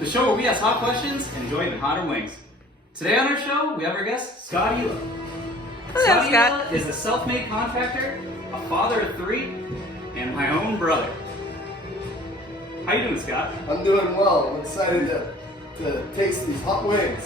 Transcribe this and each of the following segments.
the show where we ask hot questions and enjoy even hotter wings. Today on our show, we have our guest, Scott Ela. Hello, Scott. Ela is a self-made contractor, a father of 3, and my own brother. How you doing, Scott? I'm doing well. I'm excited to taste these hot wings.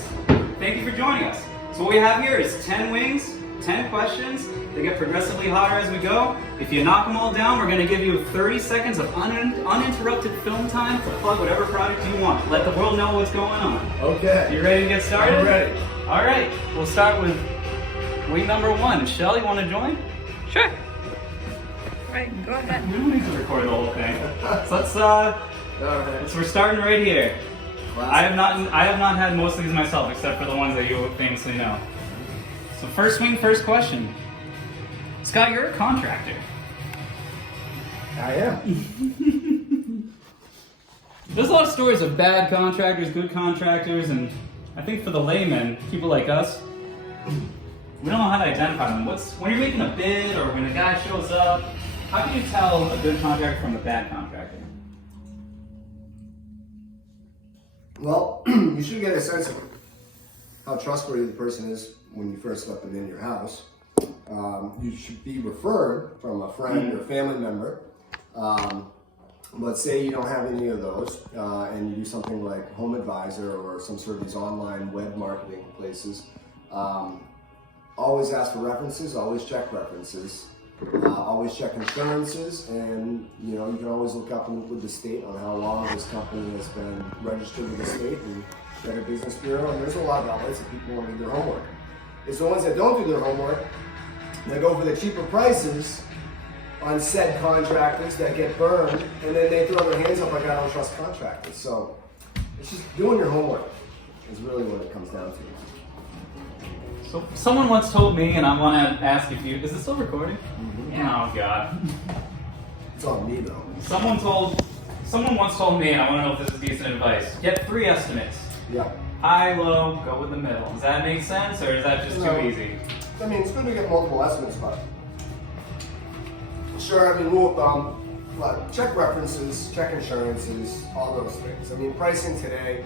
Thank you for joining us. So what we have here is 10 wings, 10 questions. They get progressively hotter as we go. If you knock them all down, we're going to give you 30 seconds of uninterrupted film time to plug whatever product you want. Let the world know what's going on. Okay. You ready to get started? I'm ready. All right. We'll start with wing number 1. Shell, you want to join? Sure. Right, go ahead. We don't need to record the whole thing. So All right. we're starting right here. Classic. I have not had most of these myself, except for the ones that you famously know. So first swing, first question. Scott, you're a contractor. I am. There's a lot of stories of bad contractors, good contractors, and I think for the layman, people like us, we don't know how to identify them. When you're making a bid or when a guy shows up, how can you tell a good contractor from a bad contractor? Well, you should get a sense of how trustworthy the person is when you first let them in your house. You should be referred from a friend or family member. But say you don't have any of those, and you do something like Home Advisor or some sort of these online web marketing places. Always ask for references. Always check references. Always check insurances, and you can always look up with the state on how long this company has been registered with the state and Better Business Bureau. And there's a lot of outlets that people want to do their homework. It's the ones that don't do their homework that go for the cheaper prices on said contractors that get burned, and then they throw their hands up like I don't trust contractors. So it's just doing your homework is really what it comes down to. So someone once told me, and I want to ask if is it still recording? Mm-hmm. Oh God. It's on me though. Someone once told me, and I want to know if this is decent advice. Get 3 estimates. Yeah. High, low, go with the middle. Does that make sense, or is that just too easy? I mean, it's good to get multiple estimates, but sure. I mean, rule of thumb: check references, check insurances, all those things. I mean, pricing today,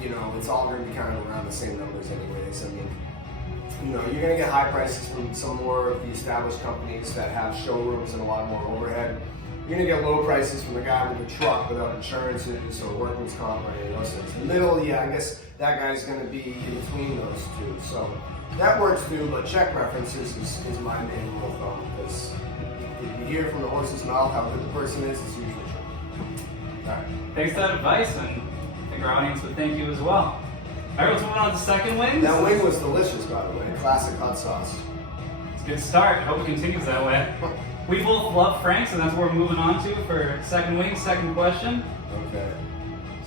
it's all going to be kind of around the same numbers anyways. I mean, you're going to get high prices from some more of the established companies that have showrooms and a lot more overhead. You're going to get low prices from the guy with the truck without insurances or workman's comp or any of those things. In the middle, yeah, I guess that guy's going to be in between those two. So that works too, but check references is my main rule of thumb, because if you hear from the horse's mouth how good the person is, it's usually true. All right. Thanks for that advice, and I think our audience would thank you as well. All right, let's move on to the second wing. That wing was delicious, by the way. Classic hot sauce. It's a good start. I hope it continues that way. We both love Frank, so that's what we're moving on to for second wing, second question. Okay.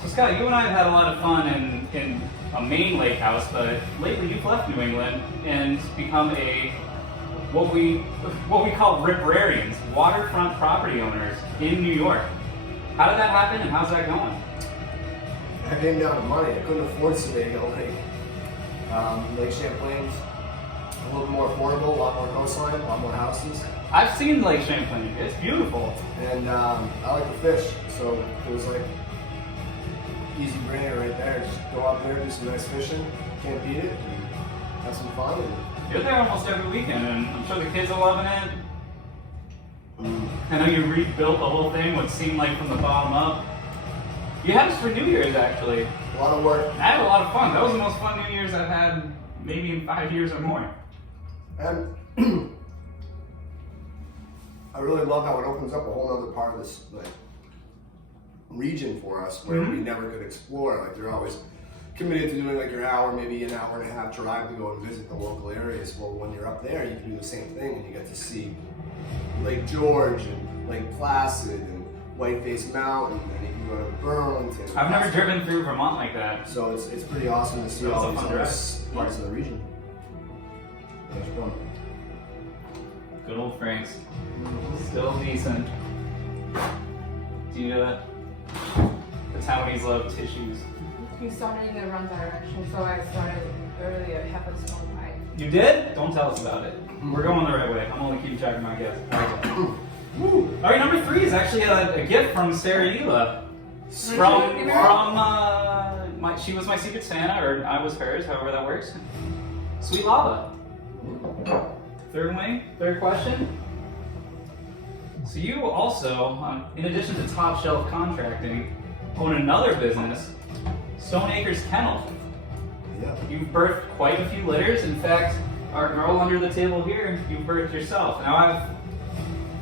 So Scott, you and I have had a lot of fun in a Maine lake house, but lately you've left New England and become what we call riprarians, waterfront property owners in New York. How did that happen, and how's that going? I came down to money. I couldn't afford Sebago Lake. Lake Champlain's a little more affordable, a lot more coastline, a lot more houses. I've seen Lake Champlain. It's beautiful. And I like to fish, so it was like easy brainer right there. Just go out there, do some nice fishing, can't beat it, and have some fun. You're there almost every weekend, and I'm sure the kids are loving it. I know you rebuilt the whole thing, what seemed like from the bottom up. You had this for New Year's, actually. A lot of work. I had a lot of fun. That was the most fun New Year's I've had maybe in 5 years or more. And I really love how it opens up a whole other part of this region for us where we never could explore. Like, you're always committed to doing like your hour, maybe an hour and a half drive to go and visit the local areas. Well, when you're up there, you can do the same thing, and you get to see Lake George and Lake Placid and Whiteface Mountain, and you can go to Burlington. I've never driven through Vermont like that. So it's pretty awesome to see That was all a these fun other drive. parts of the region. That's fun. Good old Frank's. Still decent. Do you, the townies love tissues? You started in the wrong direction, so I started earlier, have a small pipe. You did? Don't tell us about it. We're going the right way. I'm only keeping track of my guests. All right, number 3 is actually a gift from Sarah Ela. She was my secret Santa, or I was hers, however that works. Sweet Lava. Third question. So you also, in addition to top shelf contracting, own another business, Stone Acres Kennel. Yeah. You've birthed quite a few litters. In fact, our girl under the table here, you birthed yourself. Now I've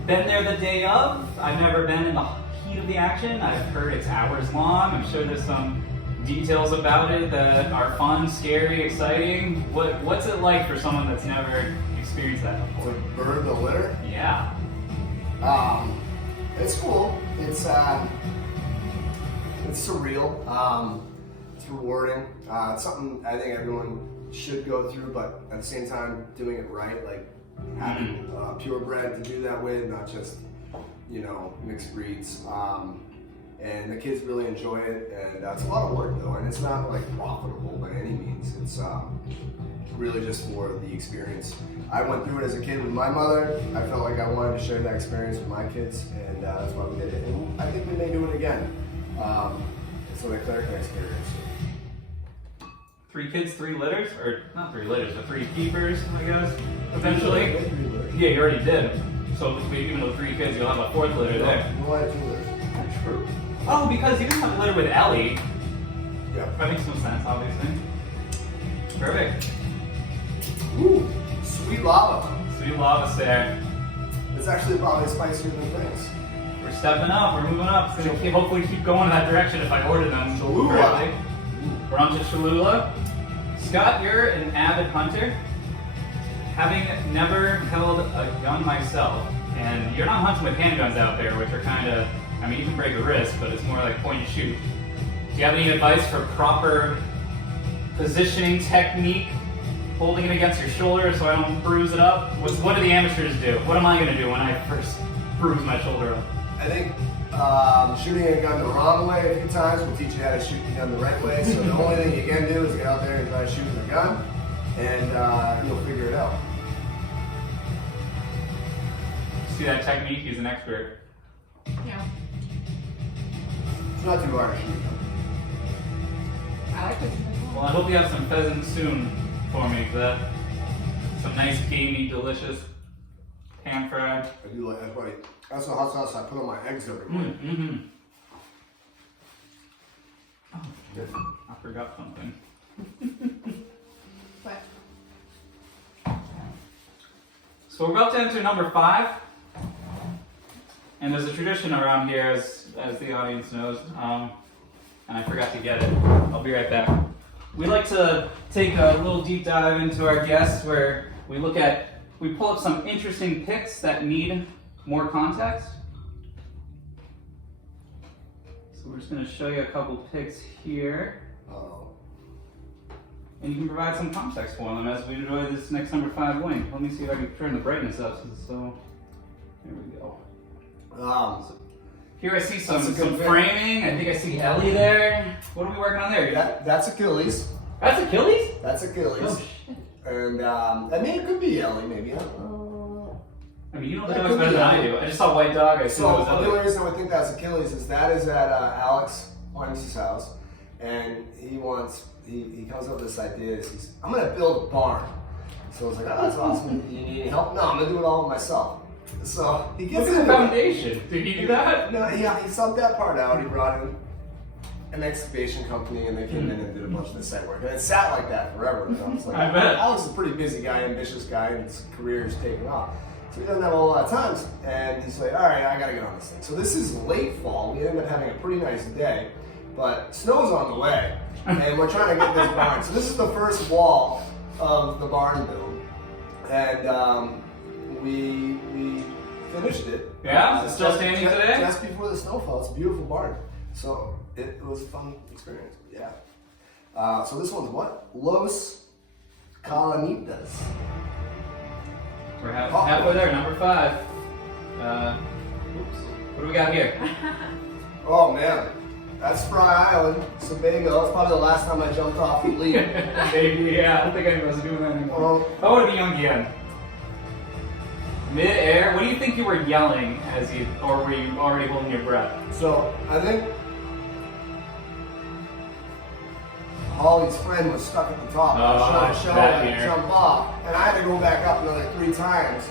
been there the day of. I've never been in the heat of the action. I've heard it's hours long. I'm sure there's some details about it that are fun, scary, exciting. What's it like for someone that's never experienced that before? To bird the litter? Yeah. It's cool. It's surreal. It's rewarding. It's something I think everyone should go through, but at the same time, doing it right, like having purebred to do that with, not just mixed breeds. And the kids really enjoy it, and it's a lot of work though, and it's not like profitable by any means. It's really just for the experience. I went through it as a kid with my mother. I felt like I wanted to share that experience with my kids, and that's why we did it. And I think we may do it again, so that Claire can experience it. 3 kids, 3 litters, or not 3 litters, but 3 keepers, I guess. Eventually. Yeah, you already did. So even with 3 kids, you'll have a 4th litter there. We'll have 2 litters. True. Oh, because you didn't have a litter with Ellie. Yeah. That makes no sense, obviously. Perfect. Ooh, Sweet Lava. Sweet Lava's there. It's actually probably spicier than things. We're stepping up, we're moving up. It's gonna hopefully keep going in that direction if I order them correctly. We're on to Cholula. Scott, you're an avid hunter. Having never held a gun myself, and you're not hunting with handguns out there, which are kind of, you can break a wrist, but it's more like point and shoot. Do you have any advice for proper positioning technique, holding it against your shoulder so I don't bruise it up? What do the amateurs do? What am I going to do when I first bruise my shoulder up? I think shooting a gun the wrong way a few times will teach you how to shoot the gun the right way. So the only thing you can do is get out there and try shooting the gun, and you'll figure it out. See that technique? He's an expert. Yeah. It's not too hard to shoot. I like it. Well, I hope you have some pheasant soon for me, some nice, gamey, delicious pan fried. I do like that's right. That's the hot sauce I put on my eggs every morning. Mm-hmm. Oh, I forgot something. What? So we're about to enter number 5. And there's a tradition around here, as the audience knows, and I forgot to get it. I'll be right back. We like to take a little deep dive into our guests where we pull up some interesting pics that need more context. So we're just going to show you a couple pics here. And you can provide some context for them as we enjoy this next number 5 wing. Let me see if I can turn the brightness up. So, there we go. Here I see some framing. I think I see Ellie there. What are we working on there? That's Achilles. That's Achilles? That's Achilles. Oh, shit. And it could be Ellie, maybe. I don't know. You know the dogs better than I do. I just saw White Dog. I assumed it was The Ellie. only reason I think that's Achilles is that is at Alex Wines' house, and he comes up with this idea. I'm gonna build a barn. So I was like, oh, that's awesome. You need any help? No, I'm gonna do it all myself. So he gets What's the foundation? Did he do that? No, he subbed that part out. He brought in an excavation company, and they came in and did a bunch of the site work. And it sat like that forever. And I was like, I bet. Alex is a pretty busy guy, ambitious guy, and his career is taking off. So he doesn't have a lot of time. And he's like, all right, I gotta get on this thing. So this is late fall. We ended up having a pretty nice day, but snow's on the way, and we're trying to get this barn. So this is the first wall of the barn build, and we finished it. Yeah? It's still standing today? Just before the snowfall. It's a beautiful barn. So it was a fun experience. Yeah. So this one's what? Los Colonitas. We're halfway there, number 5. Oops. What do we got here? Oh man, that's Fry Island, Sebago. That's probably the last time I jumped off the lead. Maybe, yeah. I don't think anyone was doing that anymore. I want to be young again. Mid-air, what do you think you were yelling or were you already holding your breath? So I think Holly's friend was stuck at the top. I was trying to show her that how to here. jump off, and I had to go back up another 3 times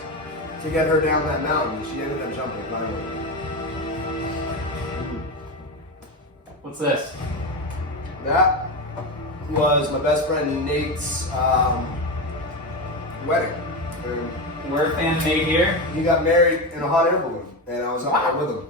to get her down that mountain. She ended up jumping finally. What's this? That was my best friend Nate's wedding. And We're a fan made here. he got married in a hot air balloon, and I was up there with him.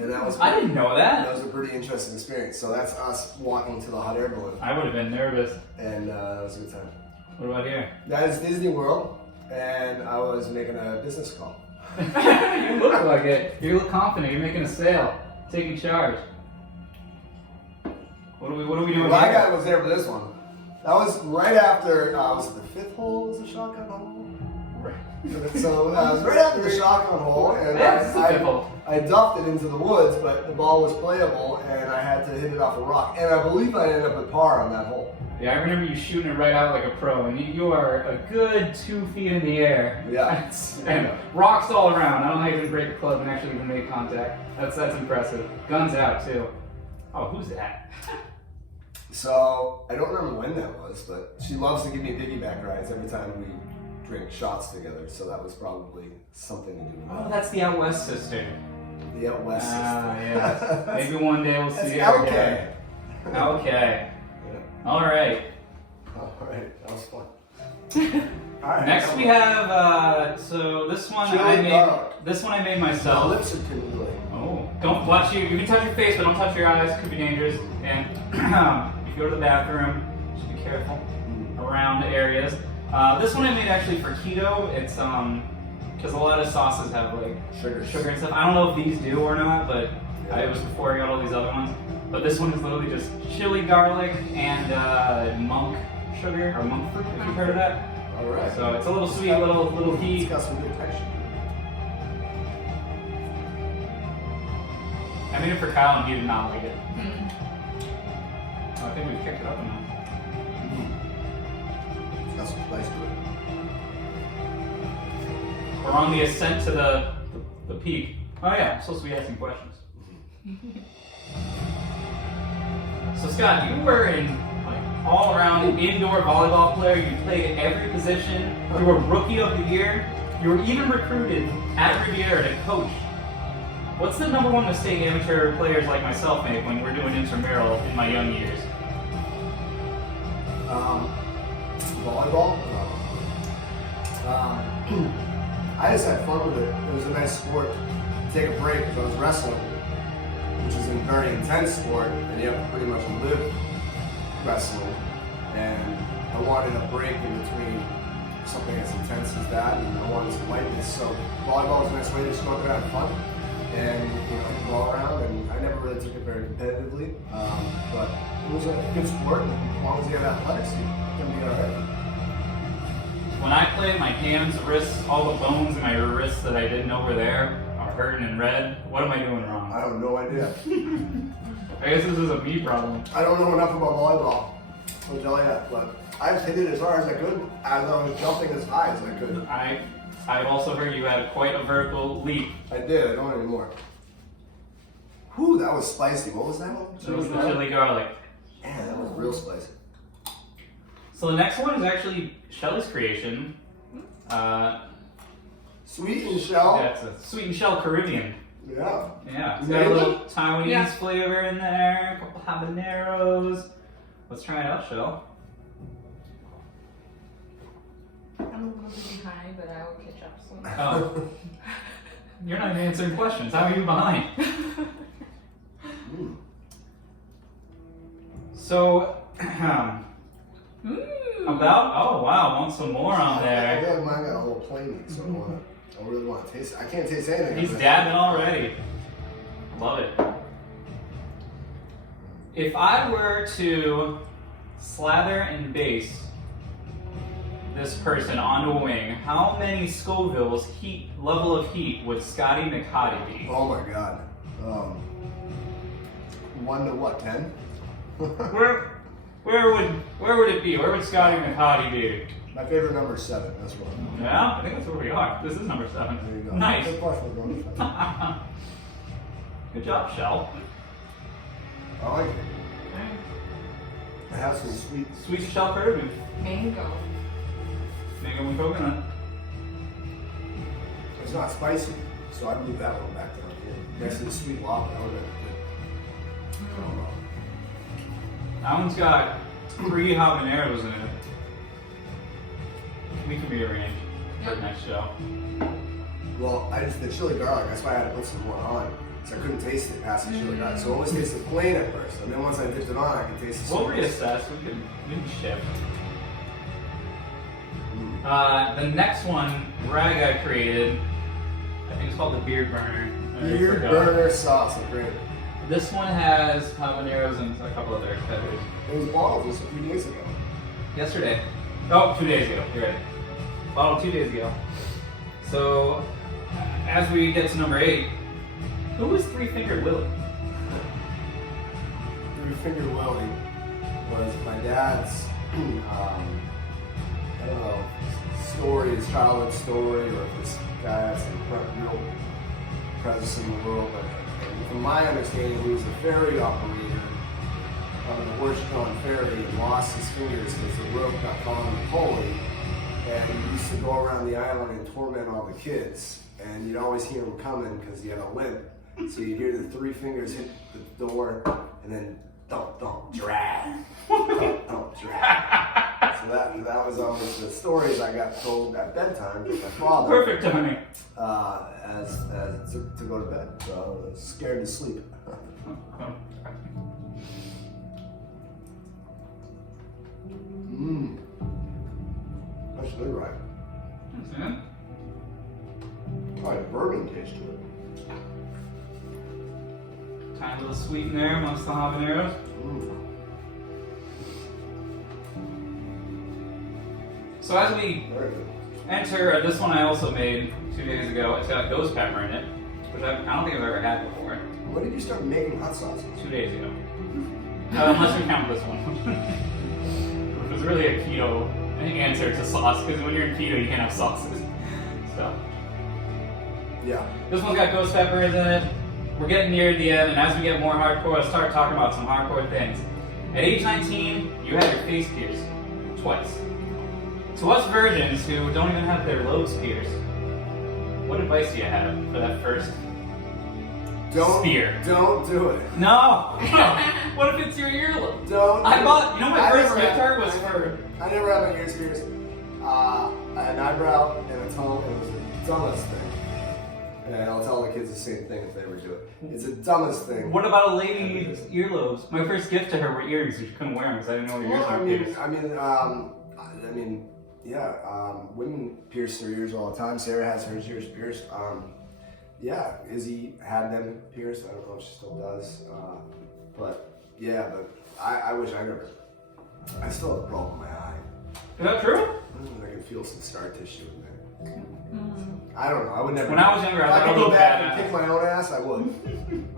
And that was I didn't know that that. was a pretty interesting experience. So that's us walking to the hot air balloon, I would have been nervous. and that was a good time. What about here? That is Disney World, and I was making a business call. You look like it. You look confident. You're making a sale, taking charge. What are we doing My here? guy was there for this one. That was right after, was it the 5th hole? Was the shotgun hole? So it was right after the shotgun hole, and Yeah, it's the 5th hole. I duffed it into the woods, but the ball was playable, and I had to hit it off a rock. And I believe I ended up with par on that hole. Yeah, I remember you shooting it right out like a pro, and you are a good 2 feet in the air. Yeah. And rocks all around. I don't know how you can break a club and actually even make contact. That's impressive. Guns out too. Oh, who's that? So I don't remember when that was, but she loves to give me piggyback rides every time we drink shots together. So that was probably something to do with Oh, that. that's the Out West sister. The Out West Ah, system. yes. Maybe one day we'll see That's her okay. again. Okay. Yeah. All right. All right, that was fun. All right. Next we have so this one Chili I made. garlic. This one I made My myself. lips are tingling. Oh, don't watch you. You can touch your face, but don't touch your eyes. Could be dangerous. And if you go to the bathroom, just be careful around areas. This one I made actually for keto. It's because a lot of sauces have like sugar and stuff. I don't know if these do or not, but it was before I got all these other ones. But this one is literally just chili garlic and monk sugar or monk fruit. If you've heard of that. All right. So it's a little sweet, little It's heat. got some good texture. I made it for Kyle and he did not like it. I think we've kicked it up enough. It's got some spice to it. We're on the ascent to the peak. Oh yeah, I'm supposed to be asking questions. So Scott, you were an all-around indoor volleyball player. You played every position. You were Rookie of the Year. You were even recruited at Riviera to coach. What's the number one mistake amateur players like myself make when we're doing intramural in my young years? Volleyball. I just had fun with it. It was a nice sport to take a break because I was wrestling, which is a very intense sport, and you have to pretty much live wrestling. And I wanted a break in between something as intense as that, and I wanted some lightness. So volleyball was a nice way to just go out there and have fun, and hit the ball around. And I never really took it very competitively, but it was a good sport. And as long as you have athletics, you can be all right. When I play, my hands, wrists, all the bones in my wrists that I didn't know were there are hurting and red. What am I doing wrong? I have no idea. I guess this is a me problem. I don't know enough about volleyball, I'll tell you, but I hit it as hard as I could as I was jumping as high as I could. I've also heard you had quite a vertical leap. I did, I don't anymore. Whew, that was spicy. What was that one? It was the chili garlic. Man, that was real spicy. So the next one is actually Shelly's creation. Sweet and shell. That's a sweet and shell Caribbean. Yeah. Yeah, it's got a little Taiwanese flavor in there, a couple habaneros. Let's try it out, Shell. I'm going to be behind, but I will catch up soon. Oh. You're not even answering questions. How are you behind? So, oh wow, want some more on there. Yeah, mine got a whole plain, so I really want to taste it. I can't taste anything. He's dabbing already. Love it. If I were to slather and base this person onto a wing, how many Scoville's level of heat would Scotty McHottie be? Oh my god. 1 to what, 10? Where would it be? Where would Scotty McHottie be? My favorite number is 7. That's what. Yeah, I think that's where we are. This is number 7. There you go. Nice. Good question, number 7. Good job, Shell. I like it. I have some Sweet shell curd. Mango. Mango and coconut. It's not spicy, so I'd move that one back down here. Next to the sweet lava, that would have been good. I don't know. That one's got 3 habaneros in it. We can rearrange for the next show. Well, the chili garlic, that's why I had to put some more on. So I couldn't taste it past the chili garlic. So it always tasted plain at first. And then once I dipped it on, I could taste the We'll sweetness. reassess. We can shift. The next one, Ryguy created, I think it's called the Beard Burner. Beard burner sauce, great. This one has habaneros and a couple other peppers. It was bottled just a few days ago. Yesterday. Oh, 2 days ago. You're right. Bottled 2 days ago. So, as we get to number 8, who is Three Fingered Willie? Three Fingered Willie was my dad's, I don't know, story, his childhood story, or if this guy has some real presence in the world. But from my understanding, he was a ferry operator on the horse-drawn ferry and lost his fingers because the rope got caught on the pulley. And he used to go around the island and torment all the kids. And you'd always hear him coming because he had a limp. So you'd hear the 3 fingers hit the door and then don't drag. Don't drag. So that was always the stories I got told at bedtime with my father. Perfect timing. As to go to bed. So I was scared to sleep. That's really right. Probably a bourbon taste to it. Tiny little sweet in there amongst the habaneros. So as we Very good. enter, this one I also made 2 days ago. It's got ghost pepper in it, which I don't think I've ever had before. When did you start making hot sauce? 2 days ago. Unless we count this one. Which was really a keto answer to sauce, because when you're in keto you can't have sauces. So. Yeah. This one's got ghost peppers in it. We're getting near the end, and as we get more hardcore, let's start talking about some hardcore things. At age 19, you had your face pierced. Twice. To us virgins who don't even have their lobes pierced, what advice do you have for that first spear? Don't do it. No! What if it's your earlobe? Don't. I bought, you know, my first never gift had- card was for. I never had my ears pierced. I had an eyebrow and a tongue. It was the dumbest thing. And I'll tell the kids the same thing if they ever do it. It's the dumbest thing. What about a lady's earlobes? My first gift to her were earrings, and she couldn't wear them because I didn't know her ears were pierced. I mean, yeah. Women pierce their ears all the time. Sarah has her ears pierced. Yeah, Izzy had them pierced. I don't know if she still does. But yeah, but I wish I never. I still have a problem in my eye. Is that true? I can feel some scar tissue in there. I don't know. I would never. When I was younger, I if thought I you could go looked back badass. and kick my own ass, I would.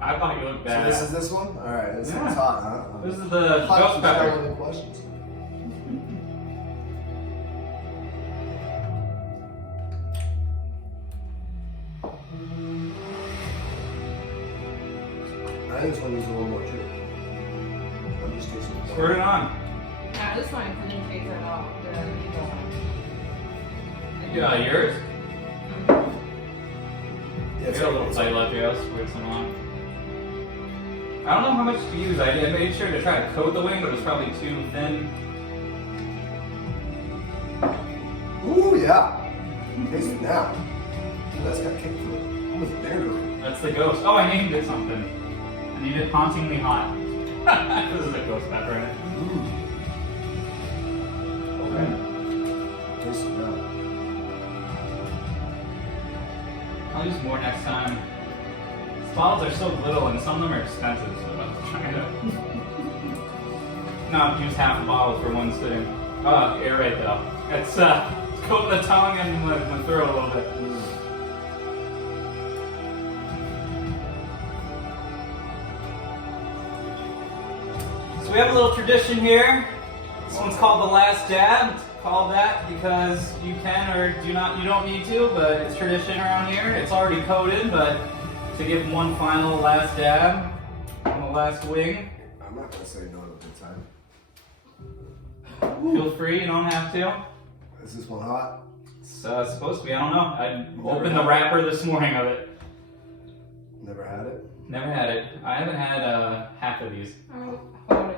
I thought you looked So bad. this is this one. All right, this Yeah. one's hot, huh? This is the ghost pepper. Any questions? I think this one needs a little more too. I'm just tasting it. Squirt it on. Yeah, this one couldn't taste at all. The Rigo one. Yeah, yours? Yeah, I it's got a little it's- plate left, yeah, squirt some on. I don't know how much to use. I made sure to try to coat the wing, but it was probably too thin. Ooh, yeah. Taste it now. Ooh, that's got kick to it. Almost vinegar. That's the ghost. Oh, I named it something. I named it Hauntingly Hot. This is a ghost pepper in it. Okay. Taste it now. I'll use more next time. These bottles are so little and some of them are expensive, so I'm trying to not use half a bottle for one sitting. Oh, you're right though. It's coating the tongue and my throat a little bit. So we have a little tradition here. This one's called the last jab. It's called that because you can or you don't need to, but it's tradition around here. It's already coated, but to give one final last jab on the last wing. I'm not gonna say no to a good time. Feel free, you don't have to. Is this one hot? It's supposed to be, I don't know. I opened the wrapper this morning of it. Never had it? Never had it. I haven't had half of these. Hold it.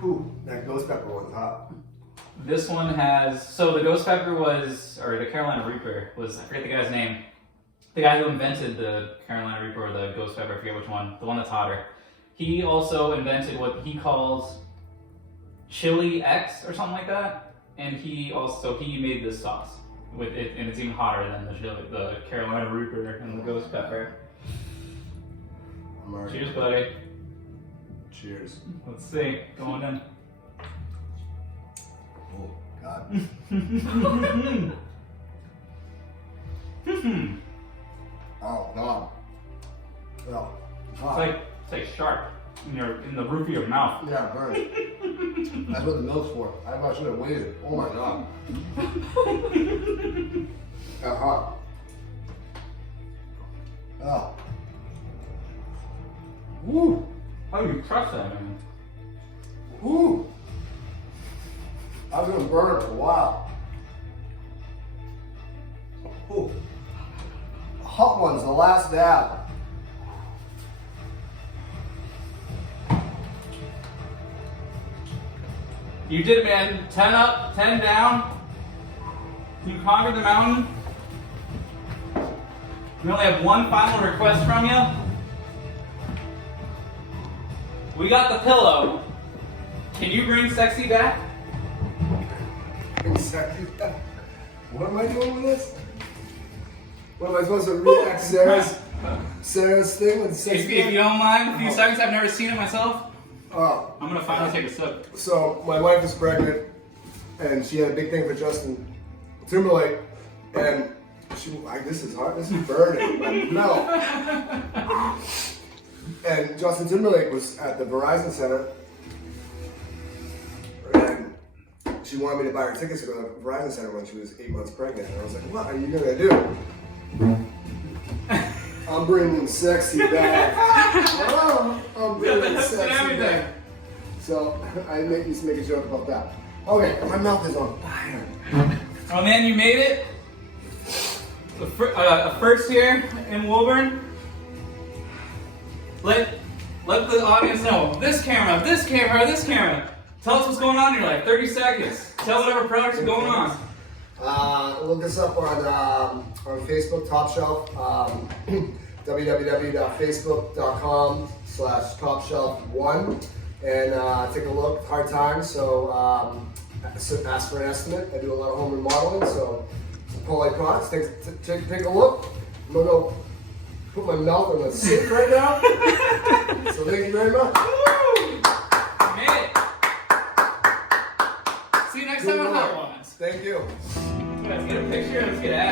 Whew, that ghost pepper one's hot. This one has, so the ghost pepper was, or the Carolina Reaper was, I forget the guy's name. The guy who invented the Carolina Reaper or the ghost pepper, I forget which one, the one that's hotter. He also invented what he calls Chili X or something like that. And he made this sauce with it, and it's even hotter than the Carolina Reaper and the ghost pepper. I'm already. Cheers, buddy. Cheers. Let's see, going in. Oh, God. Oh, God. Oh, hot. It's like sharp in the roof of your mouth. Yeah, it burns. That's what the milk's for. I should have waited. Oh my God. That hot. Oh. Woo. How do you trust that, man? Woo. I was gonna burn it for a while. Ooh. Hot one's the last dab. You did it, man. 10 up, 10 down. You conquered the mountain. We only have one final request from you. We got the pillow. Can you bring sexy back? Exactly. What am I doing with this? What am I supposed to reenact Sarah's thing with If you don't mind, a few seconds. I've never seen it myself. Oh. I'm gonna finally take a sip. So my wife is pregnant, and she had a big thing for Justin Timberlake, and this is hard. This is burning my mouth. And Justin Timberlake was at the Verizon Center, and she wanted me to buy her tickets to go to the Verizon Center when she was 8 months pregnant. And I was like, "What are you gonna do?" I'm bringing sexy back. Oh, I'm bringing sexy back. So I used to make a joke about that. Okay, my mouth is on fire. Oh man, you made it. A first here in Woburn. Let the audience know. This camera, this camera, this camera. Tell us what's going on in your life. 30 seconds. Tell whatever products are going on. Look us up on Facebook, Top Shelf. www.facebook.com/topshelf1 and take a look. Hard times, so ask for an estimate. I do a lot of home remodeling, so Polite Products. Take a look. I'm gonna go put my mouth in the sink right now. So thank you very much. You made it. See you next time on Hot Ones. Thank you. Let's get a picture and let's get at it.